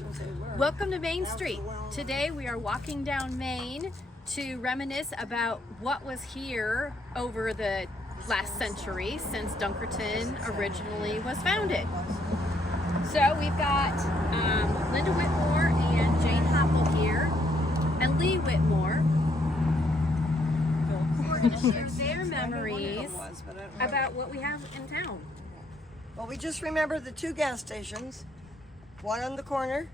Okay, welcome to Main Street. Today we are walking down Main to reminisce about what was here over the last century since Dunkerton originally was founded. So we've got Linda Whitmore and Jane Hopple here, and Lee Whitmore, who are going to share their memories about what we have in town. Well, we just remember the two gas stations, one on the corner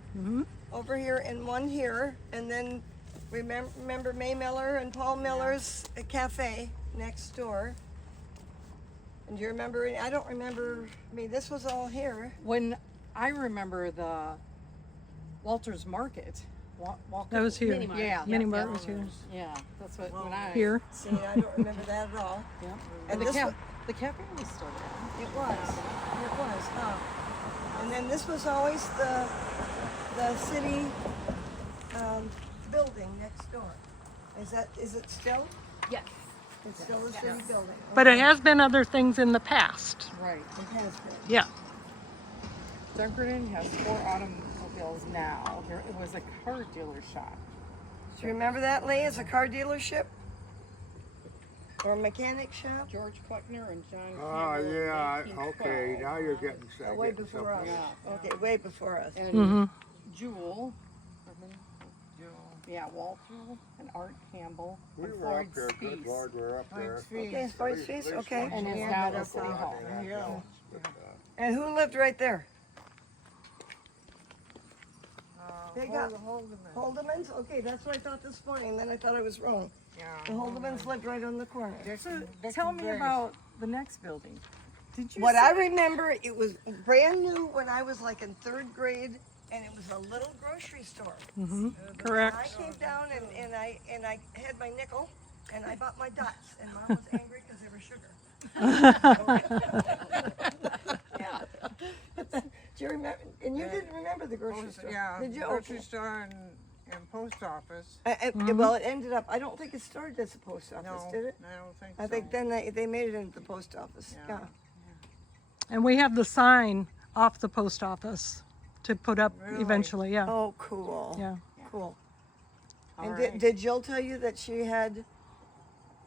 over here and one here, and then remember May Miller and Paul Miller's cafe next door. And do you remember? I don't remember. I mean, this was all here. When I remember the Walter's Market. That was here. Mini Mart. Yeah, Mini Mart was here. yeah, that's what when I Here. See, I don't remember that at all. Yeah. And And this the cafe was still there. It was, huh? And then this was always the city building next door. Is it still? Yes. It's still a city building. But it has been other things in the past. Right. It has been. Yeah. Dunkerton has 4 automobiles now. It was a car dealer shop. Do you remember that, Lee? As a car dealership? Or a mechanic shop? George Kleckner and John Oh, Campbell in yeah, 1912. okay, now you're getting Way before us. Okay, way before us. And Jewel. Yeah, Walter and Art Campbell We and were Floyd up there, good Spees. Lord, we're up there. Okay, Floyd Spees, okay. And it's now the City Hall. And who lived right there? They got Holdemans? Okay, that's what I thought this morning, then I thought I was wrong. The Holdemans lived right on the corner. So tell me about the next building. Did you What say- I remember, it was brand new when I was like in 3rd grade, and it was a little grocery store. Correct. I came down and I had my nickel, and I bought my dots, and Mom was angry because they were sugar. Do you remember? And you didn't remember the grocery store, Yeah, did you? grocery Okay. store and post office. Well, it ended up. I don't think it started as a post office, No, did it? I don't think so. I think then they made it into the post office. Yeah. And we have the sign off the post office to put up Really? eventually. Yeah. Oh, cool. Yeah. Cool. All And right. did Jill tell you that she had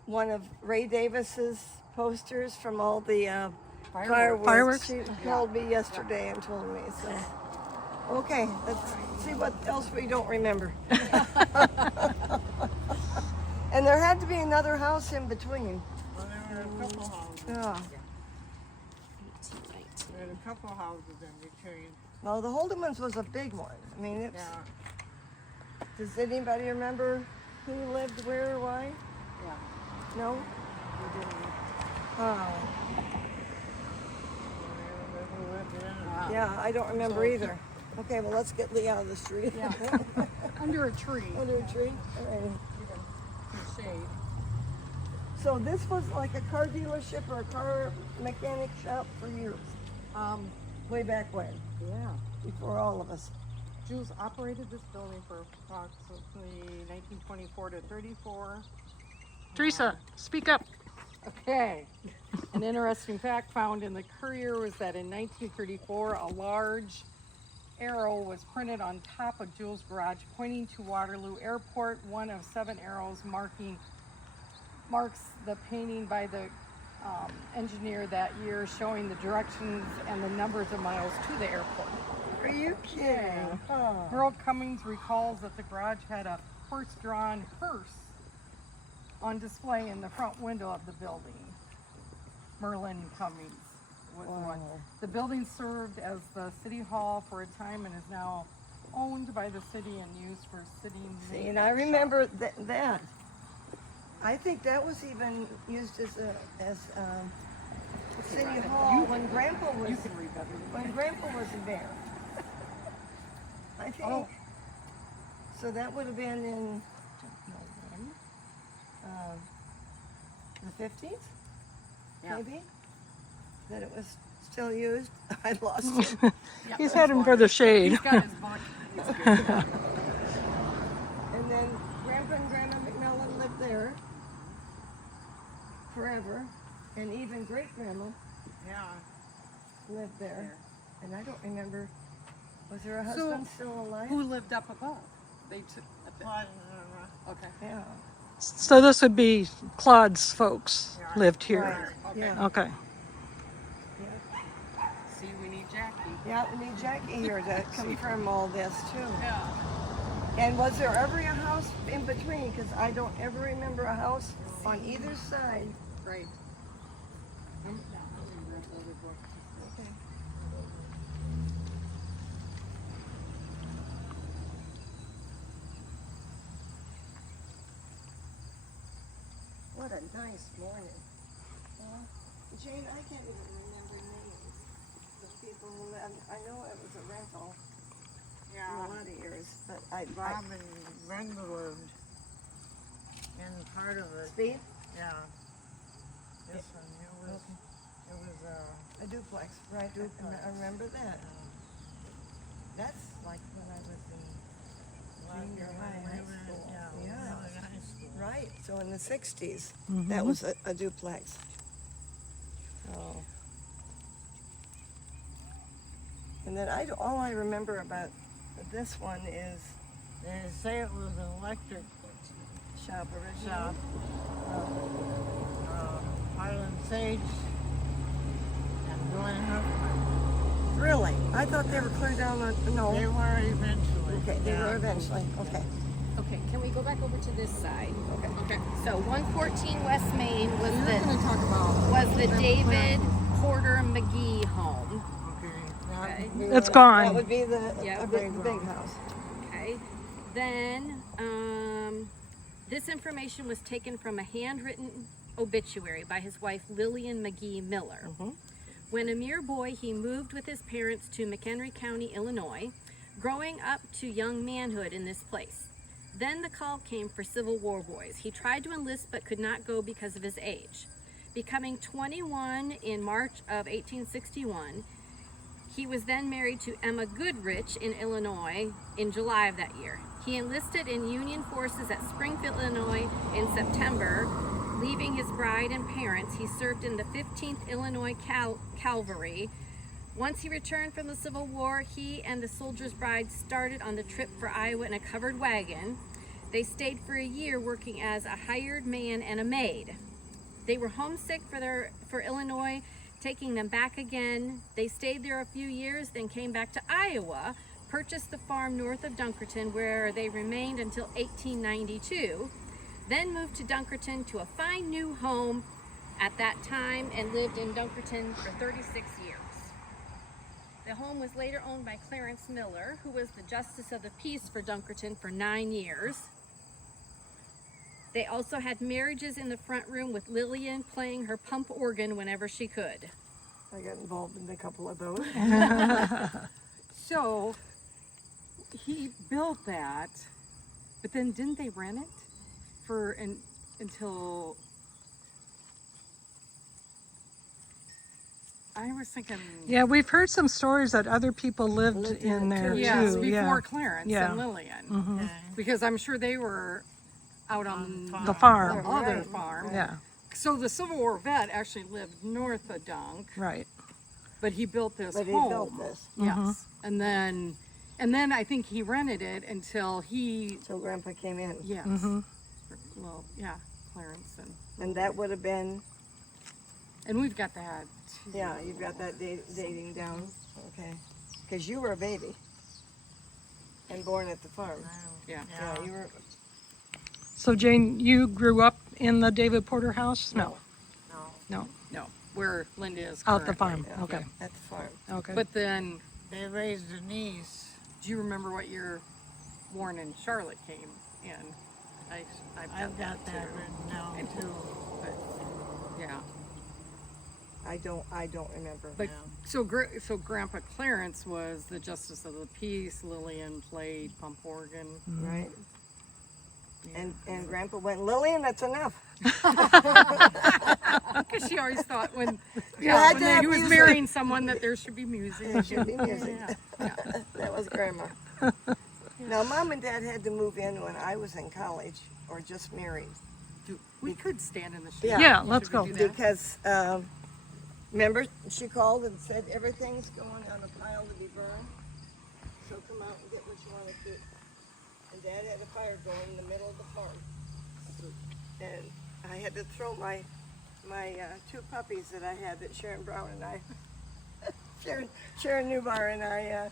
one of Ray Davis's posters from all the fireworks? Fireworks? She called me yesterday and told me. So, okay, let's see what else we don't remember. And there had to be another house in between. Well, there were a couple houses. Yeah. There were a couple houses in between. Well, the Holdemans was a big one. I mean, it's. Yeah. Does anybody remember who lived where or why? Yeah. No. We didn't Oh. remember who lived in it. Yeah, I don't remember either. Okay, well, let's get Lee out of the street. Yeah. Under a tree. Under a tree. All right. In shade. So this was like a car dealership or a car mechanic shop for years, way back when, Yeah. before all of us. Jules operated this building for approximately 1924 to 34. Teresa, speak up. Okay. An interesting fact found in the Courier was that in 1934, a large arrow was printed on top of Jules' garage pointing to Waterloo Airport. One of 7 arrows marks the painting by the engineer that year, showing the directions and the numbers of miles to the airport. Are you kidding? Huh. Merle Cummings recalls that the garage had a horse-drawn hearse on display in the front window of the building. Merlin Cummings was one. The building served as the city hall for a time and is now owned by the city and used for city See, and I remember that. I think that was even used as city hall when Grandpa was You can read better than when Grandpa was there. I think. Oh. So that would have been in the 50s, Yeah. maybe. That it was still used. I lost it. He's heading for the shade. He's got his bucket. It's good. And then Grandpa and Grandma McMillin lived there forever, and even Great Grandma Yeah. lived there. And I don't remember Was her husband still alive? Who lived up above? They took. Okay. Yeah. So this would be Claude's folks lived here. Right. Okay. Yeah. Okay. See, we need Jackie. Yeah, we need Jackie here to confirm all this too. Yeah. And was there ever a house in between? Because I don't ever remember a house on either side. Right. Okay. What a nice morning. Jane, I can't even remember names of people who lived. I know it was a rental for a lot of years, but Bob and Brenda lived in part of it. Steve? Yeah. This one, it was A duplex, right? I remember that. That's like when I was in junior high school. Yeah. High school. Right, so in the 60s, that was a duplex. Oh. And then all I remember about this one is They say it was an electric shop originally. shop. Highland Sage and Glen Huffman. Really? I thought they were clear down on, no. They were eventually. Okay, they were eventually, okay. Okay, can we go back over to this side? Okay. So 114 West Main was the David Porter Magee home. Okay. It's That gone. would be the Yeah. big house. Okay. Then this information was taken from a handwritten obituary by his wife Lillian Magee Miller. When a mere boy, he moved with his parents to McHenry County, Illinois, growing up to young manhood in this place. Then the call came for Civil War boys. He tried to enlist but could not go because of his age. Becoming 21 in March of 1861, he was then married to Emma Goodrich in Illinois in July of that year. He enlisted in Union forces at Springfield, Illinois in September. Leaving his bride and parents, he served in the 15th Illinois Cavalry. Once he returned from the Civil War, he and the soldier's bride started on the trip for Iowa in a covered wagon. They stayed for a year working as a hired man and a maid. They were homesick for Illinois, taking them back again. They stayed there a few years, then came back to Iowa, purchased the farm north of Dunkerton, where they remained until 1892, then moved to Dunkerton to a fine new home at that time and lived in Dunkerton for 36 years. The home was later owned by Clarence Miller, who was the Justice of the Peace for Dunkerton for 9 years. They also had marriages in the front room with Lillian playing her pump organ whenever she could. I got involved in a couple of those. So he built that, but then didn't they rent it for until? I was thinking. Yeah, we've heard some stories that other people lived in there Yes, too. before Yeah. Clarence Yeah. and Lillian, Okay. because I'm sure they were out on The farm. the other Right. farm. Yeah, So the Civil War vet actually lived north of Dunk, right. but he built this But he home. built this. Yes, and then I think he rented it until he. So Grandpa came in. Yes. Well, yeah, Clarence And that would have been, and we've got that. Too. yeah, you've got that dating down. Okay. Because you were a baby and born at the farm. Yeah. Yeah, you were. So Jane, you grew up in the David Porter house? No. No. No, where Linda is Out the currently. farm. Okay. At the farm. Okay. But then, They raised a niece. do you remember what year Warren and Charlotte came in? I've got that written down too. But, yeah. I don't remember. But so Grandpa Clarence was the Justice of the Peace. Lillian played pump organ. Right. And Grandpa went, Lillian, that's enough. Because she always thought when, had to when have he was music. marrying someone that there should be music. There should be music. Yeah. That was Grandma. Now, Mom and Dad had to move in when I was in college or just married. We could stand in the shade. Yeah, let's Should we go. do that? Because, remember, she called and said everything's going on a pile to be burned. so come out and get what you want to do. And Dad had a fire going in the middle of the farm. And I had to throw my two puppies that I had, that Sharon Brown and I, Sharon Newbar and I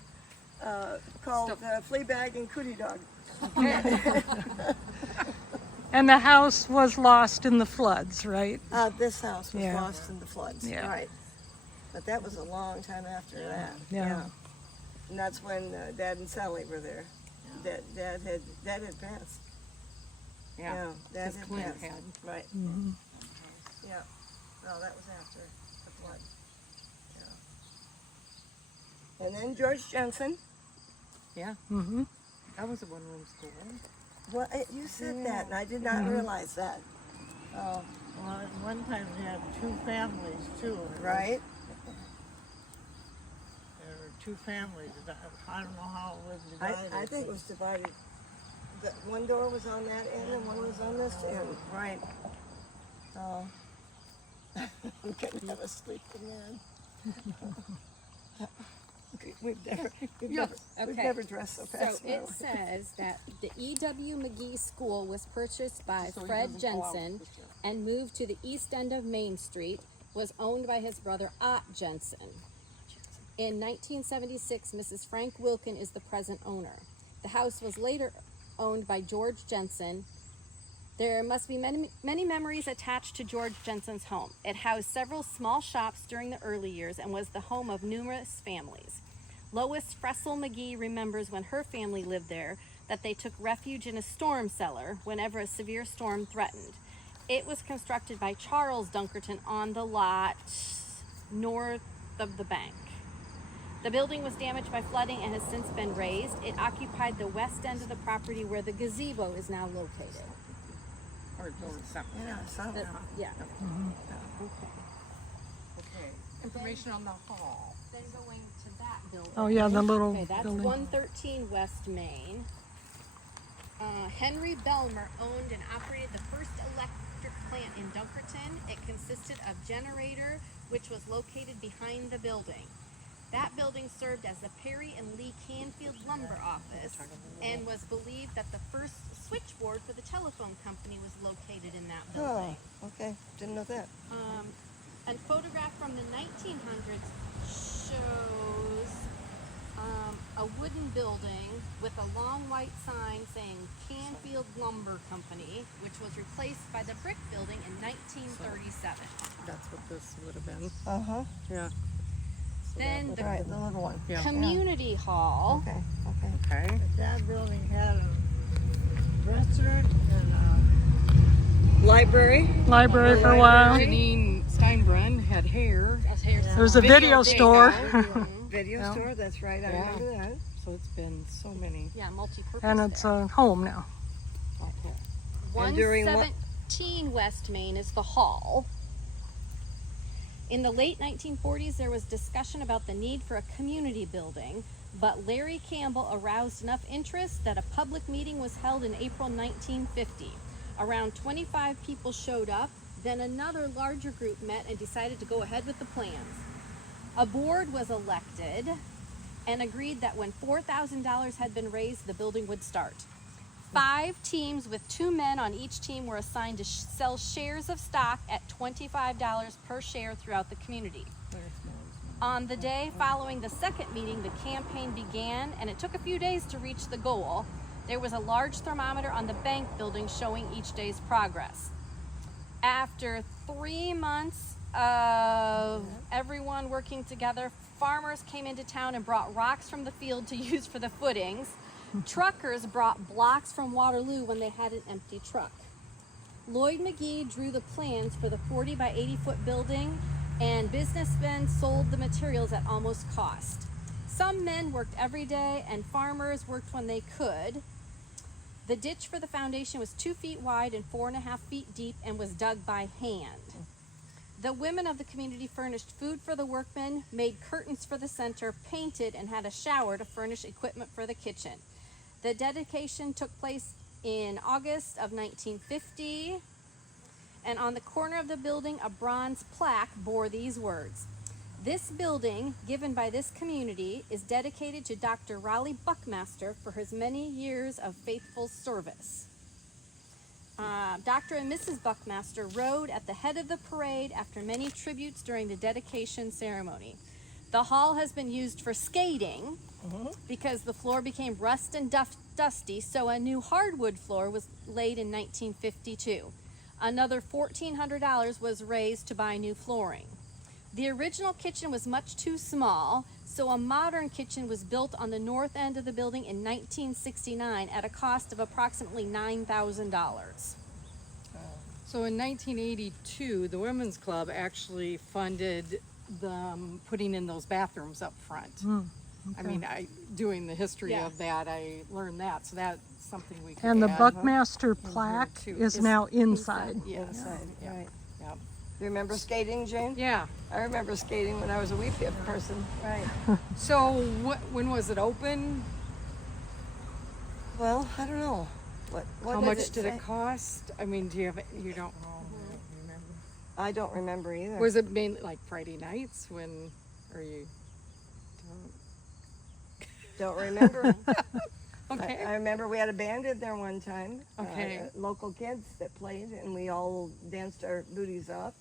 called Fleabag and Cootie Dog. And the house was lost in the floods, right? This house was Yeah. lost in the floods, Yeah. right. But that was a long time after that. Yeah. And that's when Dad and Sally were there. Dad had passed. Yeah, Dad because had Clint passed. had. Right. Mm-hmm. Yeah. No, that was after the flood. Yeah. And then George Jenson. Yeah, Mm-hmm. that was a one-room school. Well, you said that, and I did not realize that. Oh, Well, at one time they had two families too. right. There were two families. I don't know how it was divided. I think it was divided. The one door was on that end and one was on this end. Right. Oh. I'm gonna have a sleep again. We've never dressed so So fast. it says that the E.W. Magee School was purchased by Fred Jenson and moved to the east end of Main Street, was owned by his brother Ott Jenson. In 1976, Mrs. Frank Wilkin is the present owner. The house was later owned by George Jenson. There must be many memories attached to George Jenson's home. It housed several small shops during the early years and was the home of numerous families. Lois Fressel Magee remembers when her family lived there that they took refuge in a storm cellar whenever a severe storm threatened. It was constructed by Charles Dunkerton on the lot north of the bank. The building was damaged by flooding and has since been razed. It occupied the west end of the property where the gazebo is now located. Or doing something. Yeah, something. Yeah. Okay. Information on the hall. Then going to that building. Oh yeah, the little Okay, that's building. 113 West Main. Henry Belmer owned and operated the first electric plant in Dunkerton. It consisted of generator, which was located behind the building. That building served as the Perry and Lee Canfield lumber office and was believed that the first switchboard for the telephone company was located in that building. Oh, okay. Didn't know that. And photograph from the 1900s shows a wooden building with a long white sign saying Canfield Lumber Company, which was replaced by the brick building in 1937. That's what this would have been. Uh-huh. Yeah. Then the Right, the little one. Yeah. community hall. Okay, okay. Okay. That building had a dresser and Library. Library for a while. Janine Steinbrunn had hair, There's a video store. Video store, that's right, I Yeah. remember that. so it's been so many. Yeah, multi-purpose. And it's a home now. Okay. And during what- 117 West Main is the hall. In the late 1940s, there was discussion about the need for a community building, but Larry Campbell aroused enough interest that a public meeting was held in April 1950. Around 25 people showed up, then another larger group met and decided to go ahead with the plans. A board was elected and agreed that when $4,000 had been raised, the building would start. 5 teams with 2 men on each team were assigned to sell shares of stock at $25 per share throughout the community. On the day following the second meeting, the campaign began, and it took a few days to reach the goal. There was a large thermometer on the bank building showing each day's progress. After 3 months of everyone working together, farmers came into town and brought rocks from the field to use for the footings. Truckers brought blocks from Waterloo when they had an empty truck. Lloyd Magee drew the plans for the 40 by 80 foot building, and businessmen sold the materials at almost cost. Some men worked every day and farmers worked when they could. The ditch for the foundation was 2 feet wide and 4.5 feet deep and was dug by hand. The women of the community furnished food for the workmen, made curtains for the center, painted, and had a shower to furnish equipment for the kitchen. The dedication took place in August of 1950, and on the corner of the building, a bronze plaque bore these words: This building, given by this community, is dedicated to Dr. Raleigh Buckmaster for his many years of faithful service. Dr. and Mrs. Buckmaster rode at the head of the parade after many tributes during the dedication ceremony. The hall has been used for skating because the floor became rust and dusty, so a new hardwood floor was laid in 1952. Another $1,400 was raised to buy new flooring. The original kitchen was much too small, so a modern kitchen was built on the north end of the building in 1969 at a cost of approximately $9,000. So in 1982, the Women's Club actually funded them putting in those bathrooms up front. I mean, doing the history of that, I learned that. So that's something we could And the add Buckmaster plaque too. is now inside. Yes. Inside, Yeah. right. Yeah. You remember skating, Jane? Yeah. I remember skating when I was a wee bit person. Right. So when was it open? Well, I don't know. What How does much it did say? it cost? I mean, do you have? You don't remember? I don't remember either. Was it mainly like Friday nights when? Or you? Don't remember. Okay. I remember we had a band in there one time. Okay. Local kids that played, and we all danced our booties off.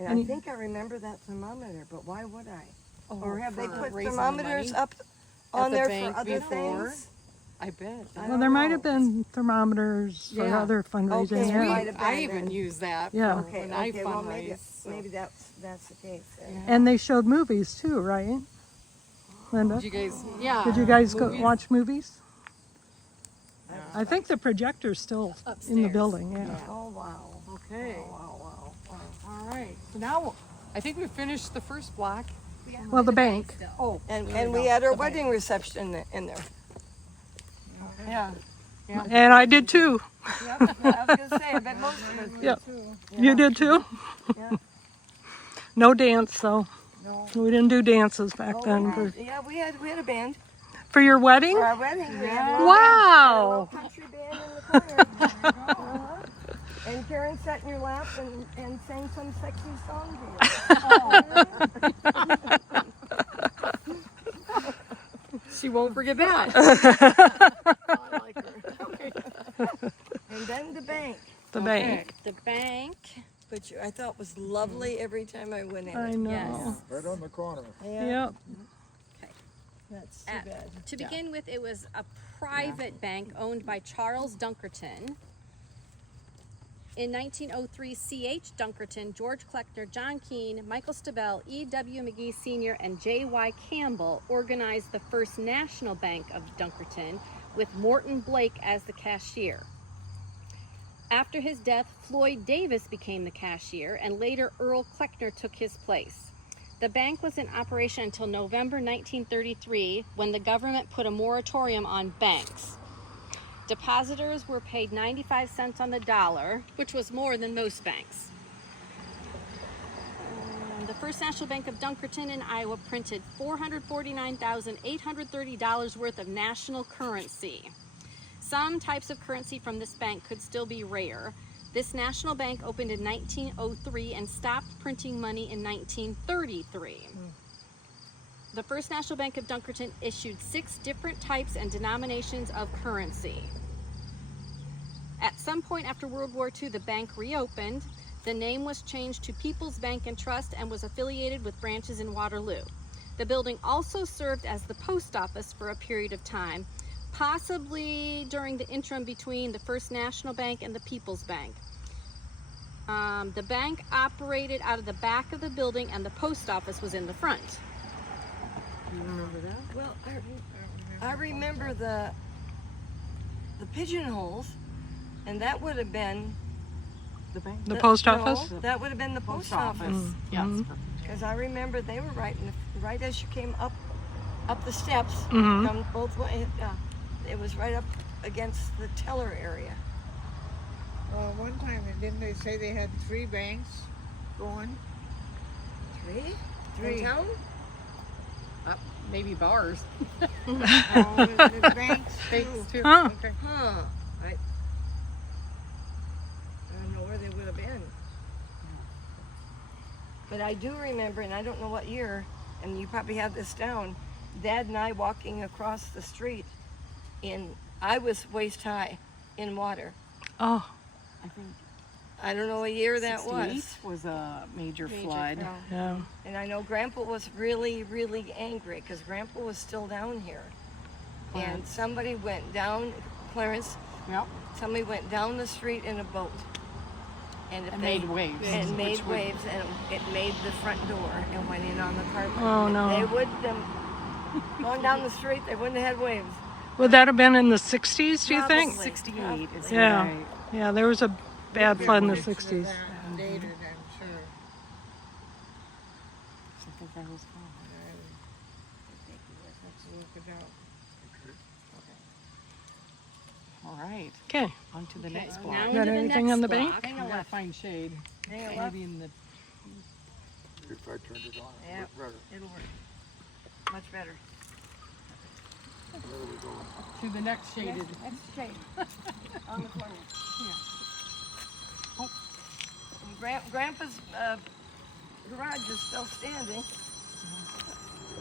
And I think I remember that thermometer, but why would I? Or have they for put raising the thermometers money up on the there bank for other before? things? I bet. I Well, there might know. have been thermometers for Yeah. other fundraising. Okay, yeah. might have been I even then. use that Yeah. for when I Okay, well, maybe, fundraise. so. maybe that's the case. Then. Yeah. And they showed movies too, right? Linda, Did you guys? Yeah. did you guys go movies? watch movies? I think the projector's still in the Upstairs. building, yeah. Oh, wow. Okay. Wow. All right. So now I think we finished the first block. Well, the bank. Oh. And we had our wedding reception in there. Yeah. Yeah. And I did too. Yeah, I was going to say, I bet most of us did Yeah. too. You did too? Yeah. No dance, though. No. We didn't do dances back then. Yeah, we had a band For your wedding? for our wedding. We had a little Wow. country band in the corner. And Karen sat in your lap and sang some sexy song to you. She won't forget that. I like her. And then the bank, The bank. The bank. which I thought was lovely every time I went in. I it. know. Yes. Right on the corner. Yep. That's too At- bad. To begin with, it was a private bank owned by Charles Dunkerton. In 1903, C.H. Dunkerton, George Kleckner, John Keene, Michael Stabell, E.W. Magee Sr., and J.Y. Campbell organized the First National Bank of Dunkerton with Morton Blake as the cashier. After his death, Floyd Davis became the cashier, and later Earl Kleckner took his place. The bank was in operation until November 1933, when the government put a moratorium on banks. Depositors were paid 95 cents on the dollar, which was more than most banks. The First National Bank of Dunkerton in Iowa printed $449,830 worth of national currency. Some types of currency from this bank could still be rare. This national bank opened in 1903 and stopped printing money in 1933. The First National Bank of Dunkerton issued 6 different types and denominations of currency. At some point after World War II, the bank reopened. The name was changed to People's Bank and Trust and was affiliated with branches in Waterloo. The building also served as the post office for a period of time, possibly during the interim between the First National Bank and the People's Bank. The bank operated out of the back of the building and the post office was in the front. You remember that? Well, I remember the pigeonholes, and that would have been The bank? The post office? No, that would have been the post office. Yes. Because I remember they were right as you came up the steps, Mhm. come both ways. Yeah, it was right up against the teller area. Well, one time, didn't they say they had 3 banks going? 3? Three. In town? Maybe bars. Oh, the banks too. Banks too. Huh. Okay. Huh. I don't know where they would have been. But I do remember, and I don't know what year, and you probably have this down, Dad and I walking across the street I was waist high in water. Oh, I think I don't know what year that 68 was a major flood. No. yeah. And I know Grandpa was really, really angry because Grandpa was still down here. And somebody went down, Clarence, Yep. somebody went down the street in a boat. And made waves. And made waves, and it made the front door and went in on the carpet. Oh, no. They would going down the street, they wouldn't have had waves. Would that have been in the 60s, do you think? Probably. 68 is Yeah. right. Yeah, there was a bad flood in the Picture 60s. that dated, I'm sure. I think that was fun. Let's look it up. All right, Okay. on to the next Now block. Got into the anything next on the block. bank? We gotta find shade. Hang it up. Maybe in the. If I turned it on, Yeah. it would It'll work. Much better. There we go. To the next shaded. That's straight. On the corner. Oh. And Grandpa's garage is still standing.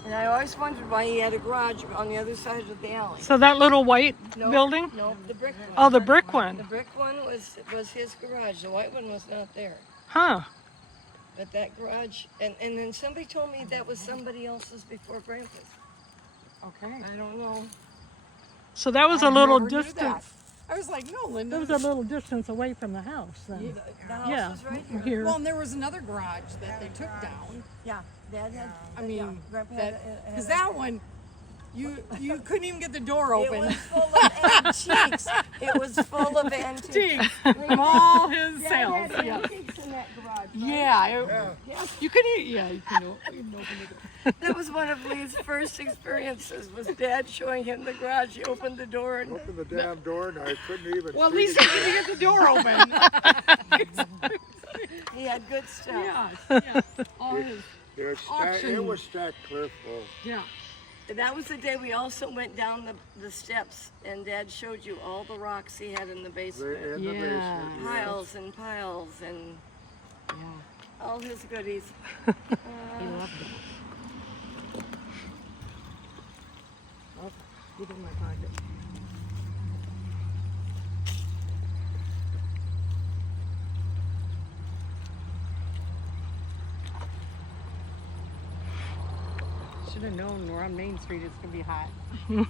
And I always wondered why he had a garage on the other side of the alley. So that little white No, building? No, the brick one. Oh, the brick The one. brick one was his garage. The white one was not there. Huh. But that garage, and then somebody told me that was somebody else's before Grandpa's. Okay. I don't know. So that was a I little never knew distance. that. I was like, no, That Linda. was a little distance away from the house then. The house Yeah, was right here. here. Well, and there was another garage that they took down. Yeah, Dad had. I mean, yeah, Grandpa had because a- that one, you couldn't even get the door It open. was full of antiques. It was full of antiques. Antiques from all his Dad sales. had Yeah. antiques in that garage. Right? Yeah, you could eat. Yeah, you can open it. That was one of Lee's first experiences. Was Dad showing him the garage? He opened the door and Opened the damn door and I couldn't even Well, at see least it. he couldn't get the door open. he had good stuff. Yeah. All his, It Auction. was stacked clear full. yeah. That was the day we also went down the steps, and Dad showed you all the rocks he had in the basement. In the Yeah. basement. Piles and piles and Yeah. all his goodies. He loved it. Oh, get in my pocket. Should have known we're on Main Street. It's gonna be hot. No.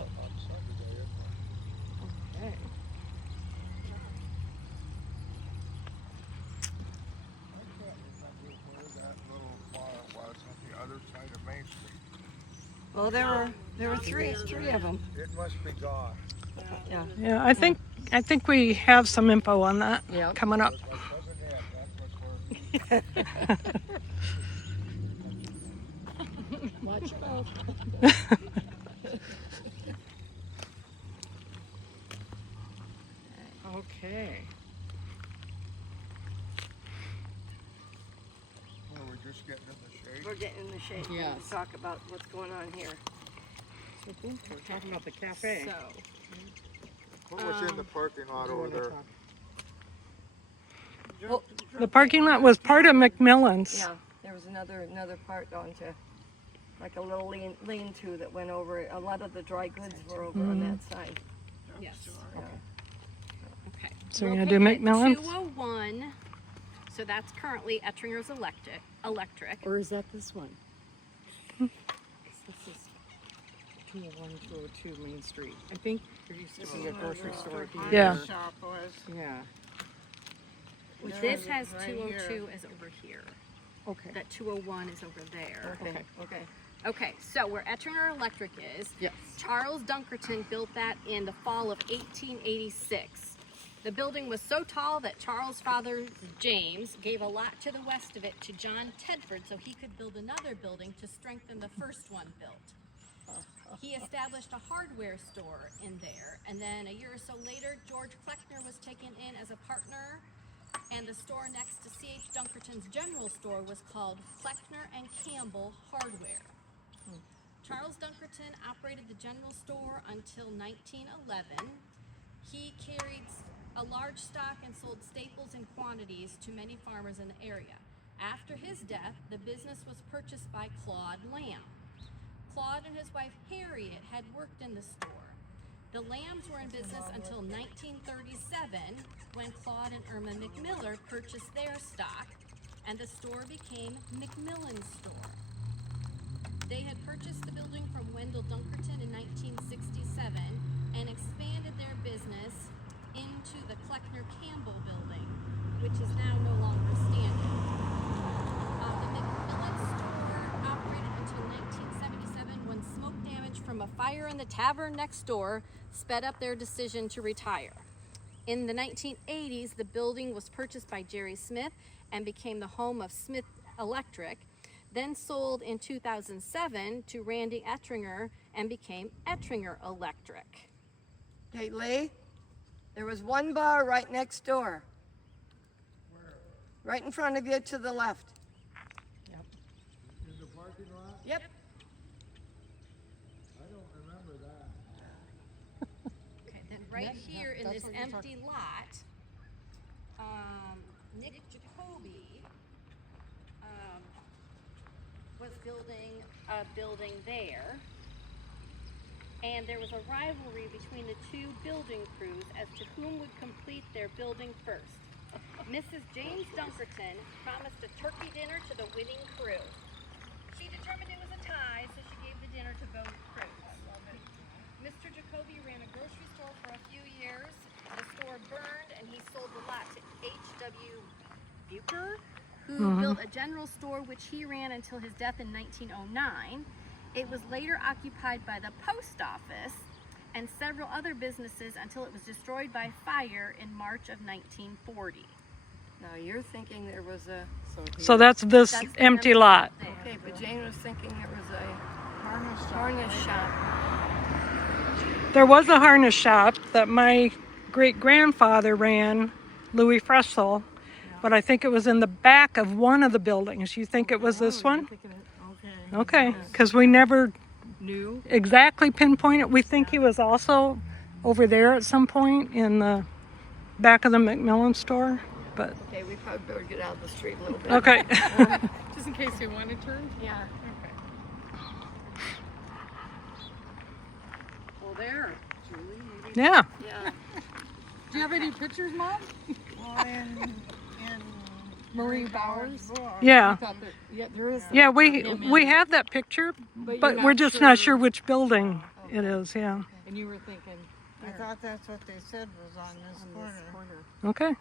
On Sunday, Okay. where that little bar was on the other side of Main Street. Well, there were three of them. It must be gone. Yeah. Yeah, I think we have some info on that Yep. coming up. My cousin had, that was where Watch your mouth. Okay. we're just getting in the shade. We're getting in the shade. Yes. Let's talk about what's going on here. So we're talking about the cafe. So, What was in the parking lot over there? The parking lot was part of McMillin's. Yeah, there was another part onto like a little lean-to that went over. A lot of the dry goods were over on that side. yes. Yeah. Okay. So you're We'll gonna do pick at McMillan's? 201. So that's currently Ettringer's Electric. Or is that this one? This is 201, 202 Main Street. I think there used to be a grocery store here. Yeah. Shop was. Yeah. This has Right 202 as over here. Okay. That 201 is over there. Okay. Okay. Okay. Okay, so where Ettringer Electric is, Yes. Charles Dunkerton built that in the fall of 1886. The building was so tall that Charles' father, James, gave a lot to the west of it to John Tedford so he could build another building to strengthen the first one built. He established a hardware store in there, and then a year or so later, George Kleckner was taken in as a partner, and the store next to C.H. Dunkerton's general store was called Kleckner and Campbell Hardware. Charles Dunkerton operated the general store until 1911. He carried a large stock and sold staples in quantities to many farmers in the area. After his death, the business was purchased by Claude Lamb. Claude and his wife Harriet had worked in the store. The Lambs were in business until 1937, when Claude and Irma McMiller purchased their stock, and the store became McMillan's store. They had purchased the building from Wendell Dunkerton in 1967 and expanded their business into the Kleckner-Campbell building, which is now no longer standing. The McMillan store operated until 1977, when smoke damage from a fire in the tavern next door sped up their decision to retire. In the 1980s, the building was purchased by Jerry Smith and became the home of Smith Electric, then sold in 2007 to Randy Ettringer and became Ettringer Electric. Okay, Lee, there was one bar right next door. Where? Right in front of you to the left. In the parking lot? Yep. I don't remember that. Okay, then right here in this empty lot, Nick Jacoby was building a building there, and there was a rivalry between the two building crews as to whom would complete their building first. Mrs. James Dunkerton promised a turkey dinner to the winning crew. She determined it was a tie, so she gave the dinner to both crews. Mr. Jacoby ran a grocery store for a few years. The store burned, and he sold the lot to H.W. Bucher, who built a general store which he ran until his death in 1909. It was later occupied by the post office and several other businesses until it was destroyed by fire in March of 1940. Now you're thinking there was a. So that's this That's the empty lot. there. Okay, but Jane was thinking there was a Harness shop. harness shop. There was a harness shop that my great-grandfather ran, Louis Fressel, but I think it was in the back of one of the buildings. You think it was this one? Okay. Okay, because we never New. exactly pinpoint it. We think he was also over there at some point in the back of the McMillan store, but Okay, we probably better get out of the street a little bit. okay. Just in case you want to turn? Yeah. Okay. Well, there, Julie. Maybe. Yeah. Yeah. Do you have any pictures, Mom? Well, in Marie Bowers? book. Yeah. Thought that, yeah, there is. Yeah, we have that picture, but we're just not sure which building it is, yeah. And you were thinking, I thought that's what they said was on this corner. Okay.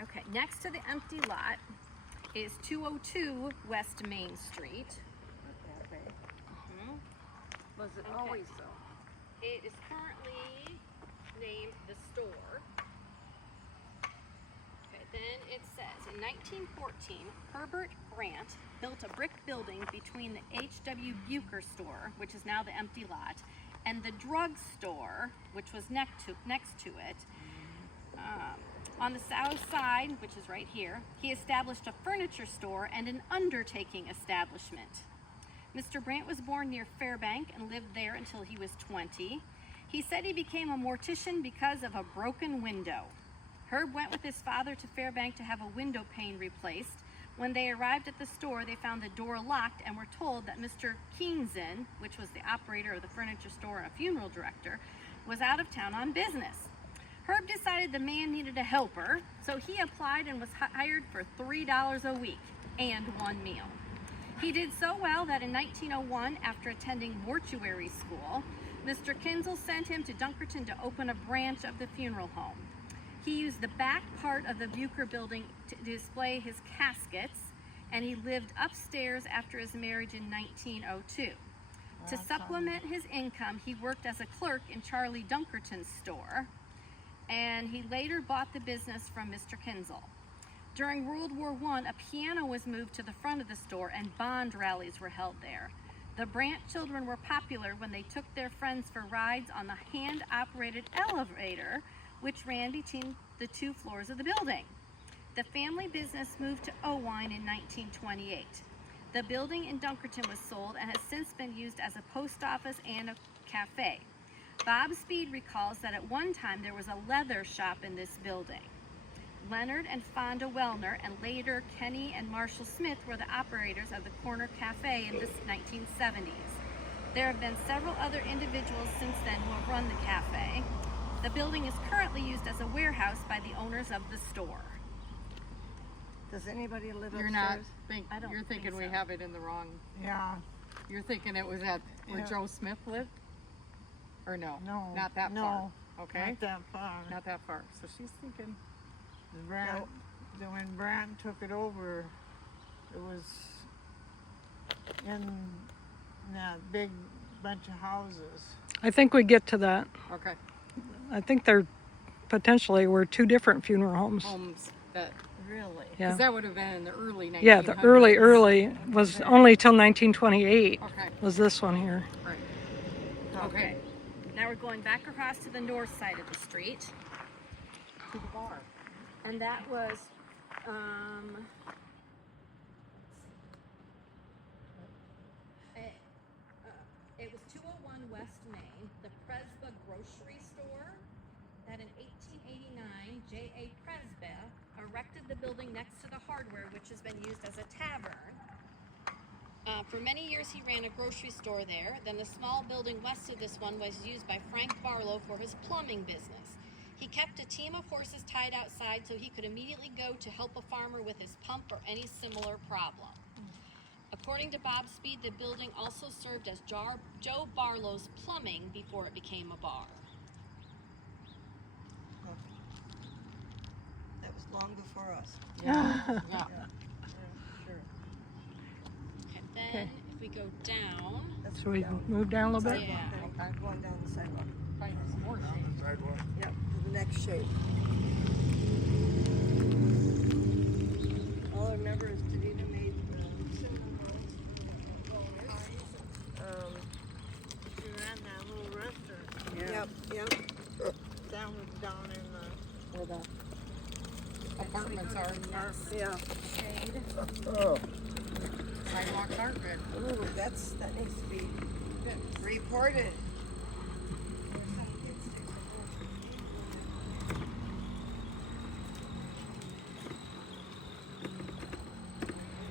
Okay, next to the empty lot is 202 West Main Street. Was it Okay. always so? It is currently named the store. Okay, then it says in 1914, Herbert Grant built a brick building between the H.W. Bucher store, which is now the empty lot, and the drug store, which was next to it. On the south side, which is right here, he established a furniture store and an undertaking establishment. Mr. Brandt was born near Fairbank and lived there until he was 20. He said he became a mortician because of a broken window. Herb went with his father to Fairbank to have a window pane replaced. When they arrived at the store, they found the door locked and were told that Mr. Keenson, which was the operator of the furniture store and a funeral director, was out of town on business. Herb decided the man needed a helper, so he applied and was hired for $3 a week and one meal. He did so well that in 1901, after attending mortuary school, Mr. Kinzel sent him to Dunkerton to open a branch of the funeral home. He used the back part of the Bucher building to display his caskets, and he lived upstairs after his marriage in 1902. To supplement his income, he worked as a clerk in Charlie Dunkerton's store, and he later bought the business from Mr. Kinzel. During World War I, a piano was moved to the front of the store and bond rallies were held there. The Brandt children were popular when they took their friends for rides on the hand-operated elevator, which ran between the two floors of the building. The family business moved to Owine in 1928. The building in Dunkerton was sold and has since been used as a post office and a cafe. Bob Speed recalls that at one time there was a leather shop in this building. Leonard and Fonda Wellner and later Kenny and Marshall Smith were the operators of the Corner Cafe in the 1970s. There have been several other individuals since then who have run the cafe. The building is currently used as a warehouse by the owners of the store. Does anybody live upstairs? You're not I don't you're thinking think we so. have it in the wrong. Yeah. You're thinking it was at where Yeah. Joe Smith lived? Or no? No. Not that no, far. Okay. Not that far. Not that far. So she's thinking. Brand, then when Brand took it over, it was in that big bunch of houses. I think we get to that. Okay. I think there potentially were two different funeral homes. Homes that. Really? Yeah. Because that would have been in the early 1900s. Yeah, the early was only till 1928 Okay. was this one here. Right. Okay. Now we're going back across to the north side of the street. To the bar. And that was, it was 201 West Main, the Presba grocery store, that in 1889, J.A. Presba erected the building next to the hardware, which has been used as a tavern. For many years he ran a grocery store there. Then the small building west of this one was used by Frank Barlow for his plumbing business. He kept a team of horses tied outside so he could immediately go to help a farmer with his pump or any similar problem. According to Bob Speed, the building also served as Joe Barlow's plumbing before it became a bar. That was long before us. Yeah. Sure. Okay, then Okay. if we go down, Let's So we go down. move down a little bit. Yeah. Okay, going down the sidewalk. Probably some more now. Sidewalk. Yep, to the next shape. All I remember is Davina made cinnamon rolls. She ran that little restaurant. Yep, yep. Down in the. Where the apartments are. Yeah. shade. Oh, Sidewalk carpet. Ooh, that needs to be reported.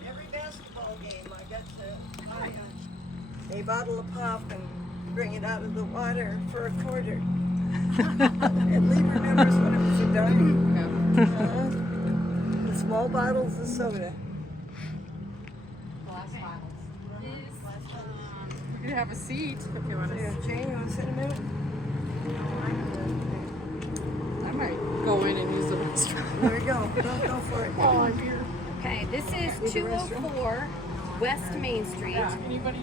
Every basketball game, I got to buy a bottle of pop and bring it out of the water for a quarter. And Lee remembers when it was a dime. Yeah. The small bottles of soda. Glass bottles. This, You can have a seat if you want Yeah, to. Jane, you want to sit a minute? I might go in and use the restroom. There we go. Go for it. Oh, I'm here. okay, this is Need the restroom? 204 West Main Street, Yeah. Anybody?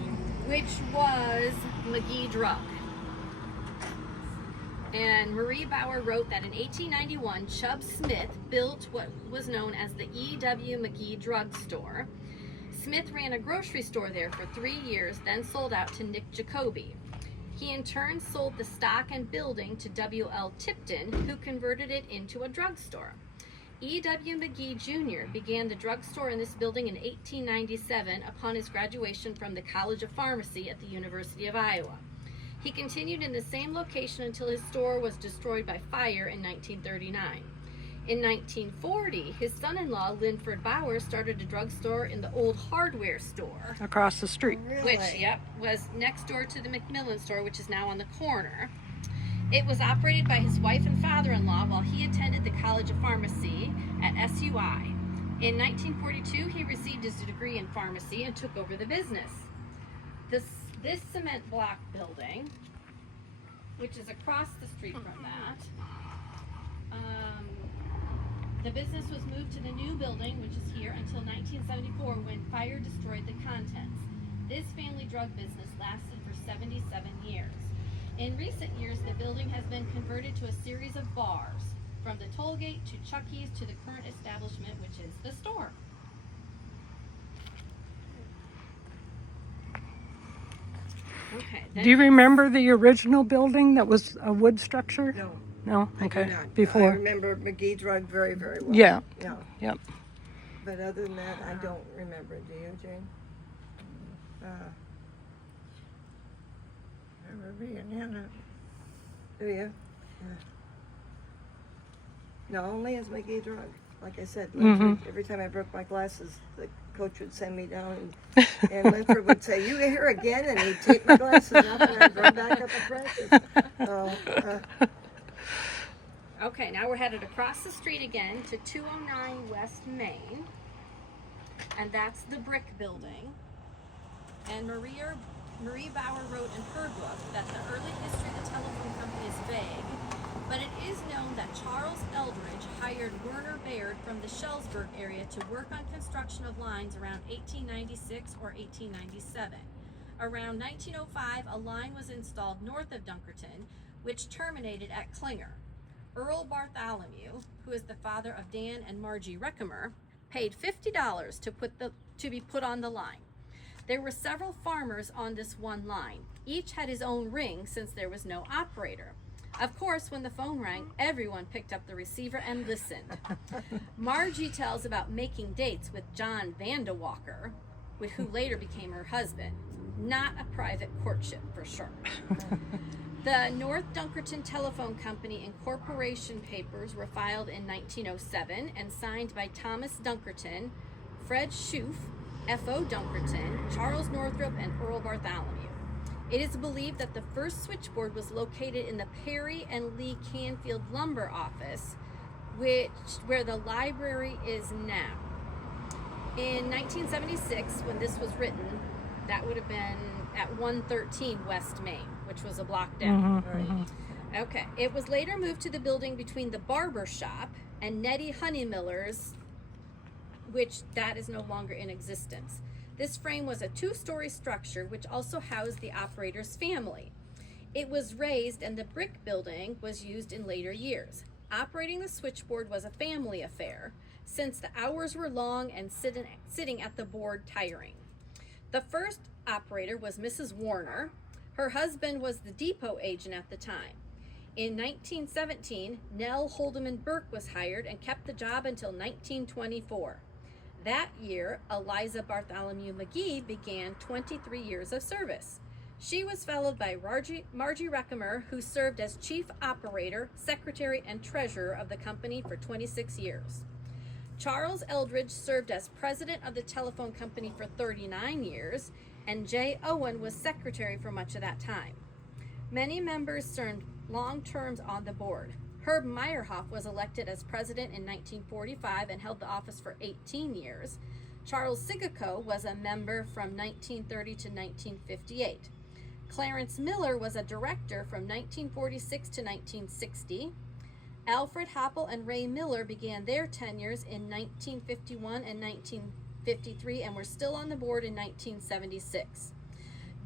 which was Magee Drug. And Marie Bauer wrote that in 1891, Chubb Smith built what was known as the E.W. Magee Drug Store. Smith ran a grocery store there for 3 years, then sold out to Nick Jacoby. He in turn sold the stock and building to W.L. Tipton, who converted it into a drugstore. E.W. Magee Jr. began the drugstore in this building in 1897 upon his graduation from the College of Pharmacy at the University of Iowa. He continued in the same location until his store was destroyed by fire in 1939. In 1940, his son-in-law, Linford Bauer, started a drugstore in the old hardware store, Across the street. which, was next door to the McMillin store, which is now on the corner. It was operated by his wife and father-in-law while he attended the College of Pharmacy at SUI. In 1942, he received his degree in pharmacy and took over the business. This cement block building, which is across the street from that, the business was moved to the new building, which is here, until 1974 when fire destroyed the contents. This family drug business lasted for 77 years. In recent years, the building has been converted to a series of bars, from the toll gate to Chucky's to the current establishment, which is the store. Okay. Do you remember the original building that was a wood structure? No, No? I do Okay. not. I Before? remember Magee Drug very, very well. Yeah. Yeah. Yep. But other than that, I don't remember. Do you, Jane? Remember being in it. Do you? Yeah. No, only as Magee drug. Like I said, every time I broke my glasses, the coach would send me down, and Linford would say, "You here again?" And he'd take my glasses off, and I'd run back up to practice. Okay, now we're headed across the street again to 209 West Main, and that's the brick building. And Marie Bauer wrote in her book that the early history of the telephone company is vague, but it is known that Charles Eldridge hired Werner Baird from the Shellsburg area to work on construction of lines around 1896 or 1897. Around 1905, a line was installed north of Dunkerton, which terminated at Klinger. Earl Bartholomew, who is the father of Dan and Margie Reckamer, paid $50 to be put on the line. There were several farmers on this one line. Each had his own ring since there was no operator. Of course, when the phone rang, everyone picked up the receiver and listened. Margie tells about making dates with John Vandewalker, who later became her husband. Not a private courtship, for sure. The North Dunkerton Telephone Company and Corporation papers were filed in 1907 and signed by Thomas Dunkerton, Fred Schoof, F.O. Dunkerton, Charles Northrop, and Earl Bartholomew. It is believed that the first switchboard was located in the Perry and Lee Canfield lumber office, where the library is now. In 1976, when this was written, that would have been at 113 West Main, which was a block down. Okay. It was later moved to the building between the Barber shop and Nettie Honeymiller's, which that is no longer in existence. This frame was a 2-story structure which also housed the operator's family. It was raised and the brick building was used in later years. Operating the switchboard was a family affair, since the hours were long and sitting at the board tiring. The first operator was Mrs. Warner. Her husband was the depot agent at the time. In 1917, Nell Holdeman Burke was hired and kept the job until 1924. That year, Eliza Bartholomew Magee began 23 years of service. She was followed by Margie Reckamer, who served as chief operator, secretary, and treasurer of the company for 26 years. Charles Eldridge served as president of the telephone company for 39 years, and J. Owen was secretary for much of that time. Many members served long terms on the board. Herb Meyerhoff was elected as president in 1945 and held the office for 18 years. Charles Sigaco was a member from 1930 to 1958. Clarence Miller was a director from 1946 to 1960. Alfred Hoppel and Ray Miller began their tenures in 1951 and 1953 and were still on the board in 1976.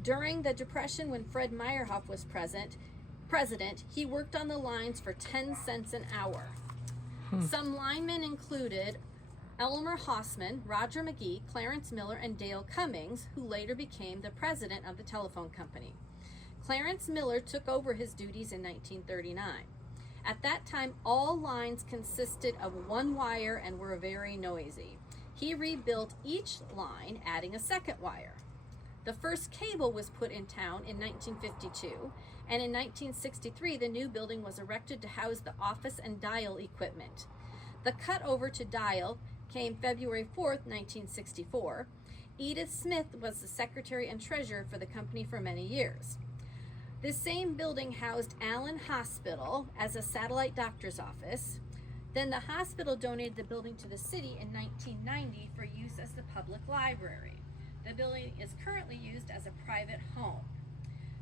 During the Depression, when Fred Meyerhoff was president, he worked on the lines for 10 cents an hour. Some linemen included Elmer Hossman, Roger Magee, Clarence Miller, and Dale Cummings, who later became the president of the telephone company. Clarence Miller took over his duties in 1939. At that time, all lines consisted of one wire and were very noisy. He rebuilt each line, adding a second wire. The first cable was put in town in 1952, and in 1963, the new building was erected to house the office and dial equipment. The cut over to dial came February 4th, 1964. Edith Smith was the secretary and treasurer for the company for many years. This same building housed Allen Hospital as a satellite doctor's office. Then the hospital donated the building to the city in 1990 for use as the public library. The building is currently used as a private home.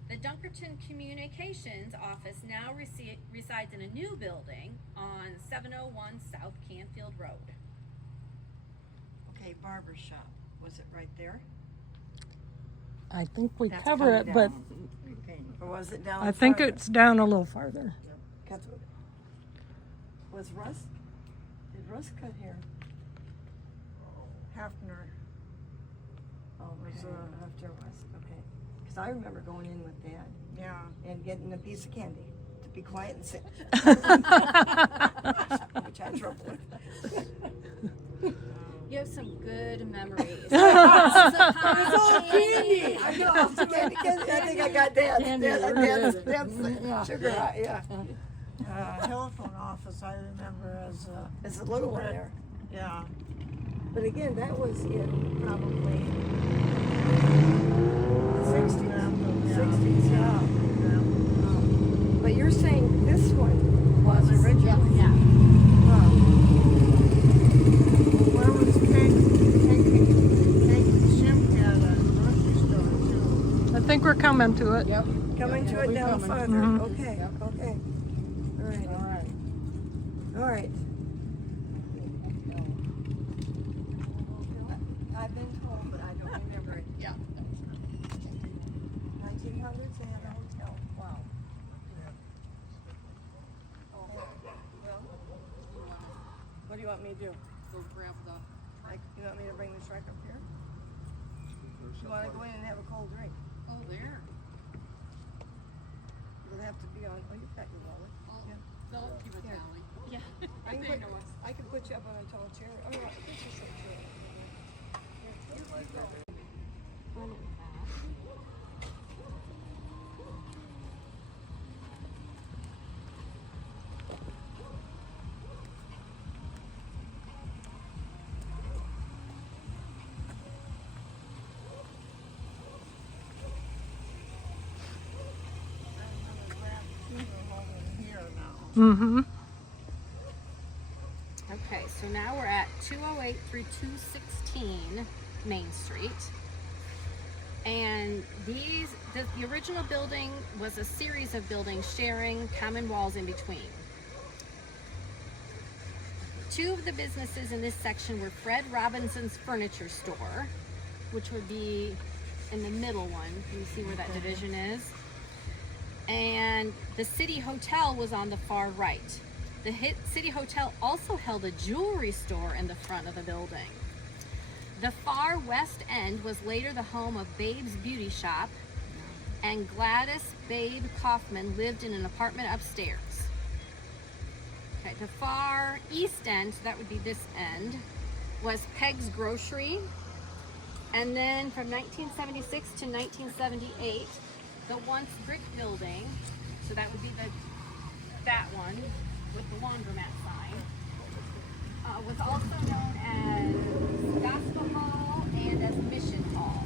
The Dunkerton Communications office now resides in a new building on 701 South Canfield Road. Okay, barber shop. Was it right there? I think we That's cover coming it, but down. Okay. Or was it down I think farther? it's down a little farther. Was Russ? Did Russ cut here? Hafner. Oh, it was after Russ. Okay. Because I remember going in with Dad Yeah. and getting a piece of candy to be quiet and sit. Which I had trouble with. You have some good memories. I know. I think I got That's the sugar high, yeah. Telephone office, I remember as a, It's a little one there. yeah. But again, that was in probably the 60s, yeah. But you're saying this one was original? Yeah. Where was Shimp had a grocery store too. I think we're coming to it. Yep. Coming to it down farther, okay, okay. All right, All right. all right. I've been told, but I don't remember it. Yeah. 1900s, they had a hotel. Wow. Well, what do you want me to do? Go grab the. You want me to bring the truck up here? You want to go in and have a cold drink? Oh, there. It'll have to be on, oh, you've got your wallet. Oh, Yeah. they'll keep it Here. tally. Yeah. I can They put, know us. I can put you up on a tall chair. Oh, yeah, put you some chair. Mm-hmm. Okay, so now we're at 208 through 216 Main Street. And the original building was a series of buildings sharing common walls in between. Two of the businesses in this section were Fred Robinson's Furniture Store, which would be in the middle one. You see where that division is? And the City Hotel was on the far right. The City Hotel also held a jewelry store in the front of the building. The far west end was later the home of Babe's Beauty Shop, and Gladys Babe Kaufman lived in an apartment upstairs. Okay, the far east end, so that would be this end, was Peg's Grocery. And then from 1976 to 1978, the once brick building, so that would be that one with the laundromat sign, was also known as Gospel Hall and as Mission Hall.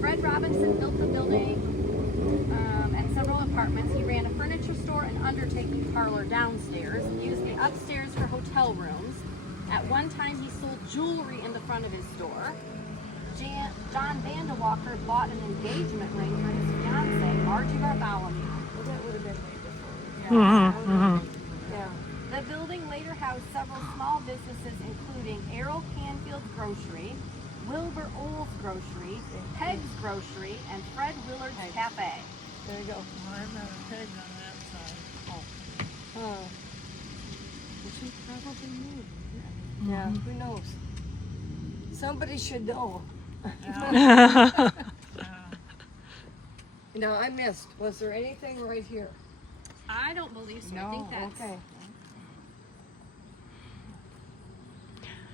Fred Robinson built the building and several apartments. He ran a furniture store and undertaking parlor downstairs. He used the upstairs for hotel rooms. At one time, he sold jewelry in the front of his store. John Vandewalker bought an engagement ring for his fiancée, Margie Bartholomew. Well, that would have been way before. Mm-hmm. Mm-hmm. Yeah. The building later housed several small businesses, including Errol Canfield Grocery, Wilbur Oles Grocery, Peg's Grocery, and Fred Willard's Cafe. There you go. I remember Peg on that side. Oh, Which we probably knew. yeah, who knows? Somebody should know. No, I missed. Was there anything right here? I don't believe so. I think that's Okay.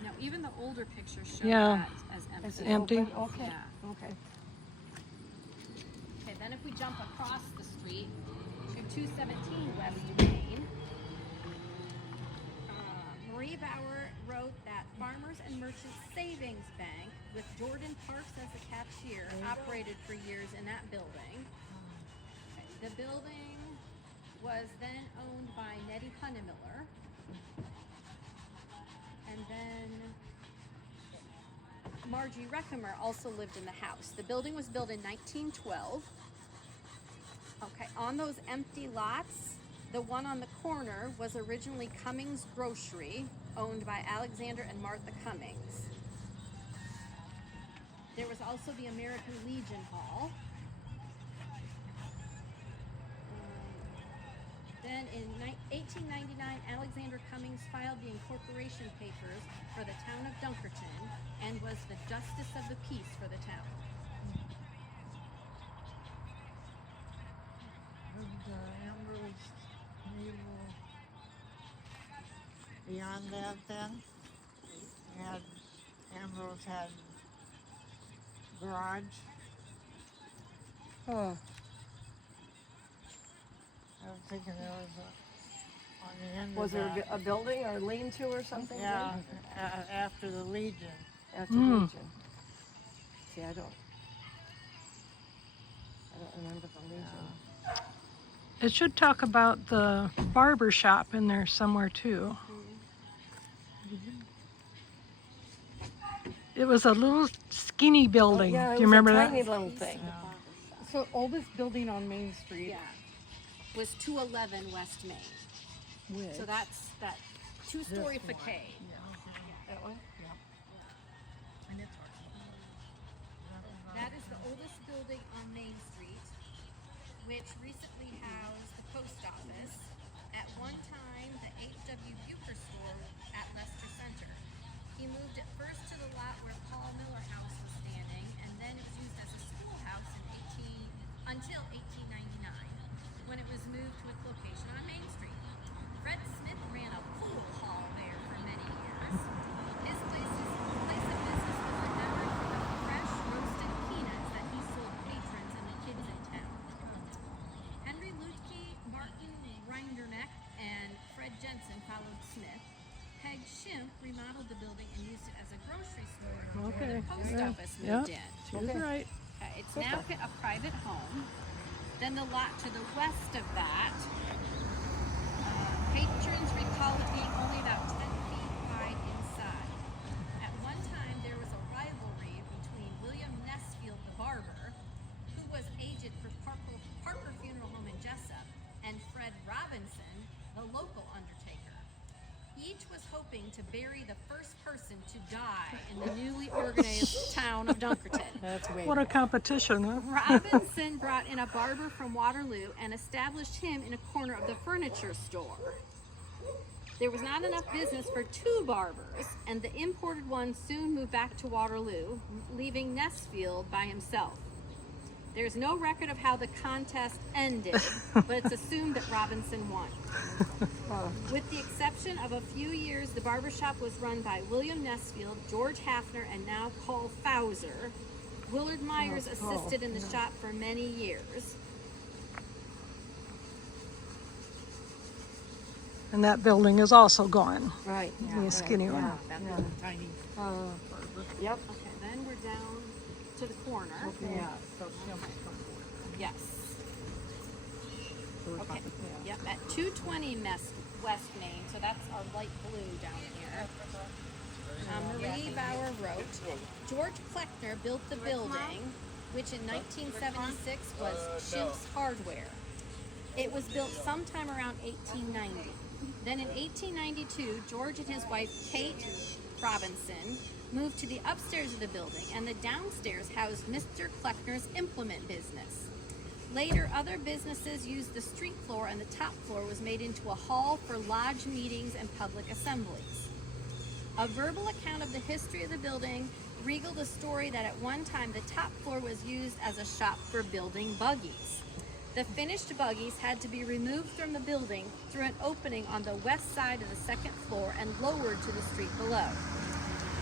no. Even the older pictures show Yeah. that as Is empty. it Empty. open? Okay. Yeah. Okay. Okay. Then if we jump across the street to 217 West Main, Marie Bauer wrote that Farmers and Merchants Savings Bank, with Jordan Parks as a cashier, operated for years in that building. The building was then owned by Nettie Hunnemiller. And then Margie Reckemer also lived in the house. The building was built in 1912. Okay, on those empty lots, the one on the corner was originally Cummings Grocery, owned by Alexander and Martha Cummings. There was also the American Legion Hall. Then in 1899, Alexander Cummings filed the incorporation papers for the town of Dunkerton and was the justice of the peace for the town. Ambrose Naval beyond that then? Ambrose had garage. Huh. I was thinking there was on the end Was of there that. a building or lean-to or something? Yeah, after the Legion. After Legion. See, I don't remember the Legion. It should talk about the barber shop in there somewhere too. It was a little skinny building. Yeah, it Do you was remember a that? tiny little thing. So oldest building on Main Street. Yeah. Was 211 West Main. So that's that two-story facade. That one? That is the oldest building on Main Street, which recently housed the post office. At one time, the H.W. Bucher store at Leicester Center. He moved it first to the lot where Paul Miller House was standing, and then it was used as a schoolhouse until 1899, when it was moved to its location on Main Street. Fred Smith ran a pool hall there for many years. His place of business was remembered for the fresh roasted peanuts that he sold patrons and the kids in town. Henry Lutke, Martin Reinderneck, and Fred Jenson followed Smith. Peg Shimp remodeled the building and used it as a grocery store before the post office moved in. She was right. It's now a private home. Then the lot to the west of that, patrons recall it being only about 10 feet wide inside. At one time, there was a rivalry between William Nesfield, the barber, who was agent for Parker Funeral Home in Jessup, and Fred Robinson, the local undertaker. Each was hoping to bury the first person to die in the newly organized town of Dunkerton. What a competition, huh? Robinson brought in a barber from Waterloo and established him in a corner of the furniture store. There was not enough business for two barbers, and the imported one soon moved back to Waterloo, leaving Nesfield by himself. There's no record of how the contest ended, but it's assumed that Robinson won. With the exception of a few years, the barbershop was run by William Nesfield, George Hafner, and now Paul Fowler. Willard Myers assisted in the shop for many years. And that building is also gone. Right. The skinny one. Tiny. Yep. Okay, then we're down to the corner. Yeah. So Yes. Okay. Yep, at 220 West Main, so that's our light blue down here. Marie Bauer wrote, George Kleckner built the building, which in 1976 was Shimp's Hardware. It was built sometime around 1890. Then in 1892, George and his wife, Kate Robinson, moved to the upstairs of the building, and the downstairs housed Mr. Kleckner's implement business. Later, other businesses used the street floor, and the top floor was made into a hall for lodge meetings and public assemblies. A verbal account of the history of the building regaled a story that at one time the top floor was used as a shop for building buggies. The finished buggies had to be removed from the building through an opening on the west side of the second floor and lowered to the street below.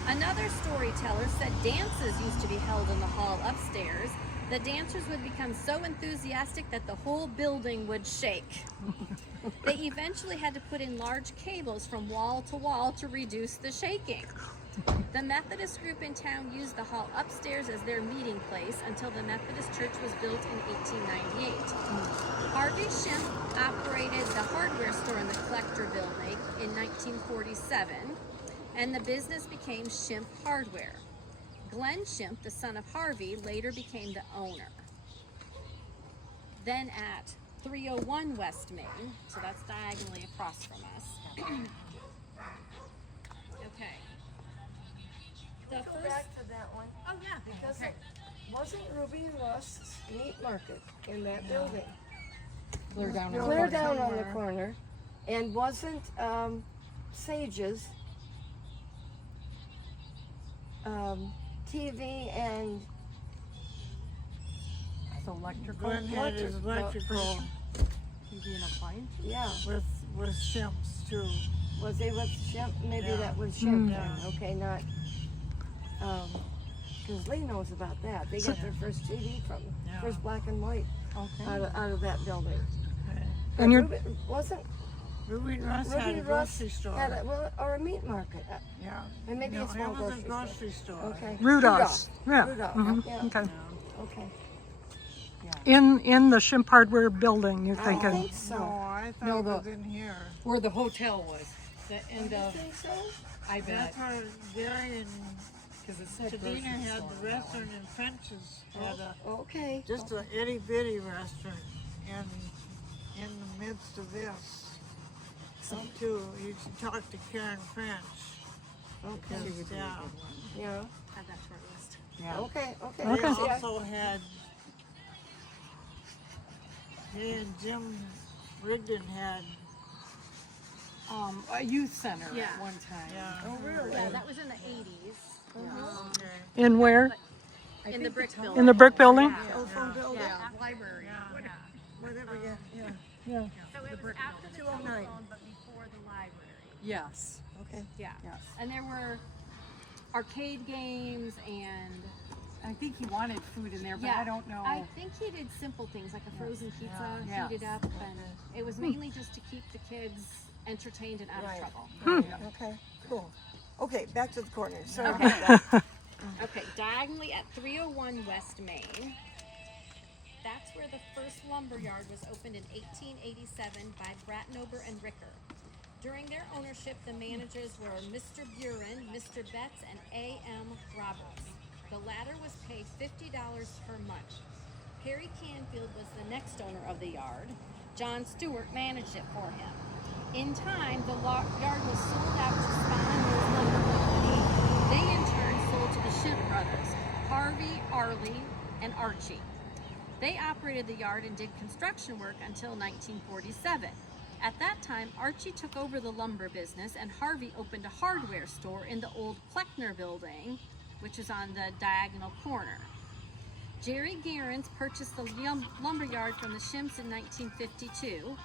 Another storyteller said dances used to be held in the hall upstairs. The dancers would become so enthusiastic that the whole building would shake. They eventually had to put in large cables from wall to reduce the shaking. The Methodist group in town used the hall upstairs as their meeting place until the Methodist church was built in 1898. Harvey Shimp operated the hardware store in the Collector Building in 1947, and the business became Shimp Hardware. Glenn Shimp, the son of Harvey, later became the owner. Then at 301 West Main, so that's diagonally across from us. Okay. The Go first, back to that one. oh yeah, Because okay. it wasn't Ruby and Rust's meat market in that building. clear down. Clear down on the corner. And wasn't Sage's TV and So electrical. Glenn had his electrical TV and appliance. yeah. with Shimp's too. Was they with Shimp? Maybe Yeah. that was Shimp then. Okay, not Because Lee knows about that. They got their first CD from, Yeah. first black and white Okay. out of that building. Okay. And you're Wasn't Ruby Russ had Ruby a Russ grocery store. had a, well, or a meat market? Yeah. And maybe No, a small it was a grocery grocery store. Okay. Rudolph's. Yeah. Rudolph. Mhm. Yeah. Okay. Okay. In the Shimp Hardware building, you're I thinking. think so. No, I thought No, it the- was in here. Where the hotel was. The end I of, think so. I bet. That's where Gary and Because it said Tadina grocery had store the on that restaurant in French's. Had a, Okay. just a itty bitty restaurant in the midst of this. Too, you should talk to Karen French. Okay. Because, yeah. Yeah. Add that to our list. Yeah. Okay. Okay. They See, I- also had, he and Jim Rigdon had, A youth center Yeah. at one time. yeah. Oh, really? Yeah, that was in the 80s. Okay. In where? In the brick building. In the brick building? Yeah. Telephone building. Yeah. Library. Whatever. Yeah. Yeah. Yeah. So it was after the 209. telephone, but before the library. Yes. Okay. Yeah. Yes. And there were arcade games and I think he wanted food in there, but yeah, I don't know. I think he did simple things like a frozen pizza Yeah. heated up, and it was mainly just to keep the kids entertained and out Right. of trouble. Okay. Cool. Okay. Back to the corner. Sorry Okay. about that. Okay, diagonally at 301 West Main. That's where the first lumber yard was opened in 1887 by Bratnober and Ricker. During their ownership, the managers were Mr. Buren, Mr. Betts, and A.M. Roberts. The latter was paid $50 per month. Perry Canfield was the next owner of the yard. John Stewart managed it for him. In time, the yard was sold out to Spahn Mills Lumber Company. They in turn sold to the Shimp brothers, Harvey, Arlie, and Archie. They operated the yard and did construction work until 1947. At that time, Archie took over the lumber business and Harvey opened a hardware store in the old Kleckner building, which is on the diagonal corner. Jerry Garens purchased the lumber yard from the Shimps in 1952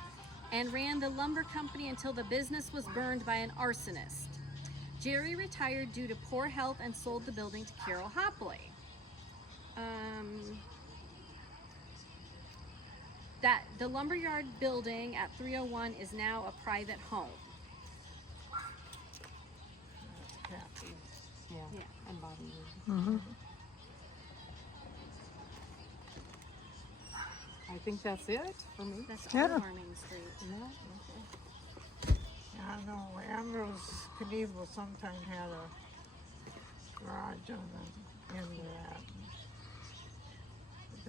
and ran the lumber company until the business was burned by an arsonist. Jerry retired due to poor health and sold the building to Carol Hopley. The lumberyard building at 301 is now a private home. Yeah. Yeah. And Bobby. Mhm. I think that's it for me. That's Yeah. Old Farming Street. Yeah, I know Ambrose Knievel sometime had a garage on the end of that.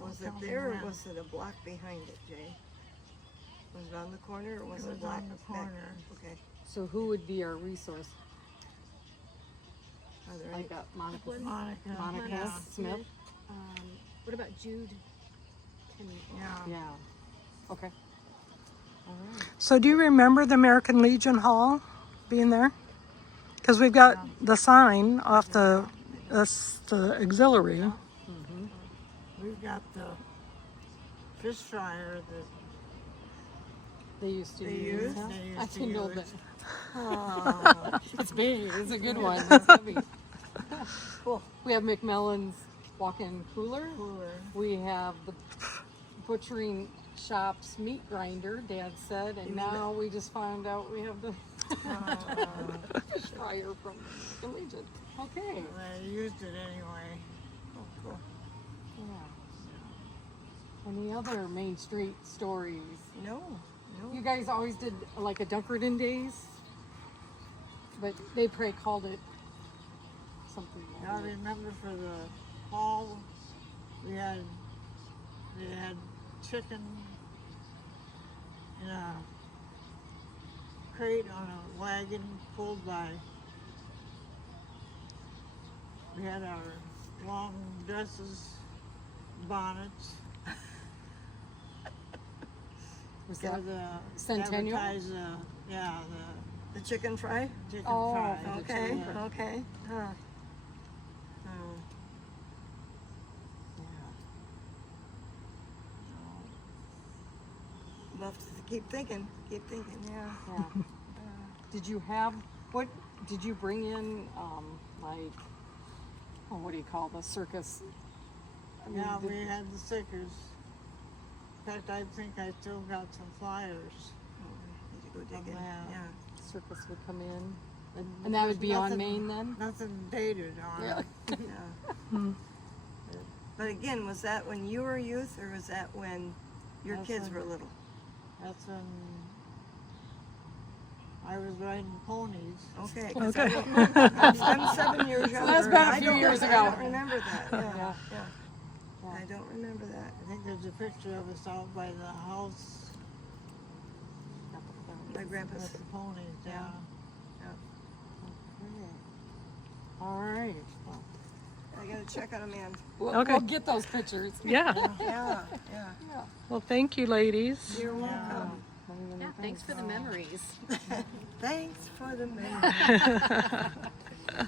Was it there or was it a block behind it, Jay? Was it on the corner or was it, It was block on the back? corner. Okay. So who would be our resource? Are there any? Like Monica Monica. yeah. Smith? What about Jude? Yeah. Yeah. Okay. All right. So do you remember the American Legion Hall being there? Because we've got the sign off the auxiliary. We've got the fish fryer that They used to They use. used? Huh? They used I to didn't know use. that. Oh, It's big. It's a good one. It's heavy. cool. We have McMillan's walk-in cooler. cooler. We have the butchering shop's meat grinder, Dad said, and now we just found out we have the fish fryer from the Legion. Okay. They used it anyway. Oh, cool. Yeah. Any other Main Street stories? No, no. You guys always did like a Dunkerton days, but they probably called it something. I remember for the hall, they had chicken in a crate on a wagon pulled by. We had our long dresses, bonnets. Was For that the Centennial? advertise yeah, The chicken fry? the chicken Oh, fry. for the Okay, chicken fry. okay. Huh. We'll have to keep thinking, yeah. Yeah. Did you have, what, did you bring in, like what do you call the circus? I mean, Yeah, the- we had the stickers. In fact, I think I still got some flyers Need to go dig from in. that. Yeah. circus would come in, and that would be on Nothing- Main then. Nothing dated on Yeah. it. Yeah. But again, was that when you were a youth, or was that when your That's kids when- were little? That's when I was riding ponies. Okay. 'cause Okay. I'm 7 years younger. that's been a I few don't- years I ago. don't remember that. Yeah. Yeah. Yeah. I don't remember that. I think there's a picture of us out by the house My grandpa's. with the ponies. Yeah. All right. I gotta check on a man. Okay. We'll get those pictures. Yeah. Yeah. Yeah. Well, thank you, ladies. You're welcome. Yeah, thanks for the memories. Thanks for the memory.